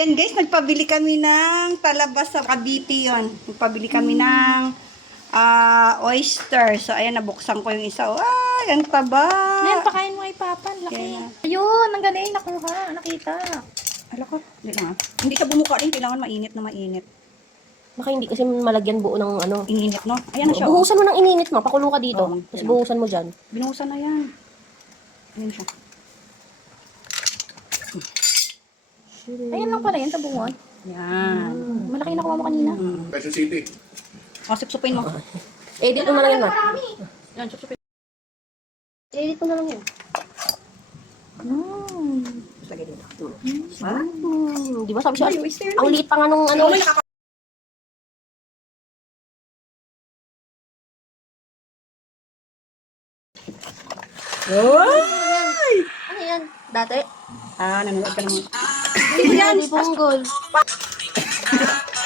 Yan guys, nagpabili kami ng talabas sa Cavite yun. Nagpabili kami ng oyster. So, ayan, nabuksan ko yung isa. Ay, ang taba. Ngayon, pakain mo kay Papa. Laki. Kaya, Ayun, ang galing. Nakuha. Nakita. ala ko, hindi lang Hindi siya bumuka rin. Kailangan mainit na mainit. Baka hindi kasi malagyan buo ng ano. Ininit, no? Ayan na siya. Buhusan mo ng ininit mo. Pakulo ka dito. Oo, Tapos yan. buhusan mo dyan. Binuhusan na yan. Ayan siya. Ayan lang pala yan sa bungon. Yan. Malaki nakuha mo kanina. Quezon City. O, sipsupin mo. Edit mo na lang yan, ma. Yan, sipsupin. Edit mo na lang yan. Lagay dito. Di ba sabi siya? Ay, oyster Ang liit pa nga nung ano. Ay! Ano yan? Dati? Nanonood ka naman. Hindi yan. Di punggol.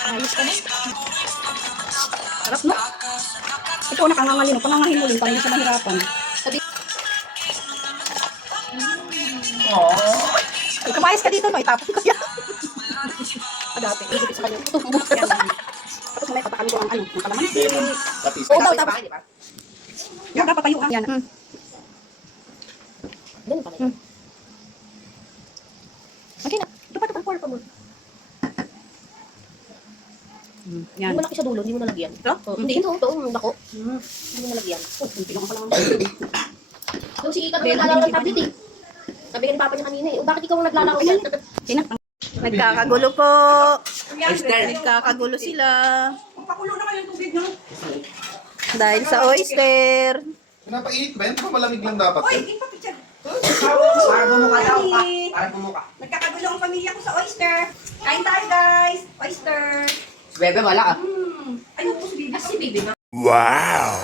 Ayos ka na. Sarap, no? Ikaw nakangangalino. Pangangahinulin. Paano siya mahirapan? Ay, kumayas ka dito, no? Itapon ko yan. Dati. Ibig sa kanya. Yan. Tapos may patakan ko ang ano, ang kalamansi. Tapis. Oo, daw, tapos. Yan, dapat tayo. Yan. Ganun pala yan. Okay na. Dapat ang pour pa mo. Yan. Hindi malaki sa dulo. Hindi mo nalagyan. Ito? Hindi, ito. Ito. Dako. Hindi mo nalagyan. Kunti lang pala. Yung si Ika naman naglalaro ng tablet eh. Sabi ka ni Papa niya kanina eh. Bakit ikaw ang naglalaro yan? Sino? Nagkakagulo po. Nagkakagulo sila. Pakulo na kayo yung tubig, no? Dahil sa oyster. Pinapainit ba yan? Malamig lang dapat. Oy, ipapicture. Para bumuka daw. Para bumuka. Nagkakagulo ang pamilya ko sa oyster. Kain tayo, guys. Oyster. Bebe, wala ka. Ayun po si Bibi. Si Bibi nga. Wow!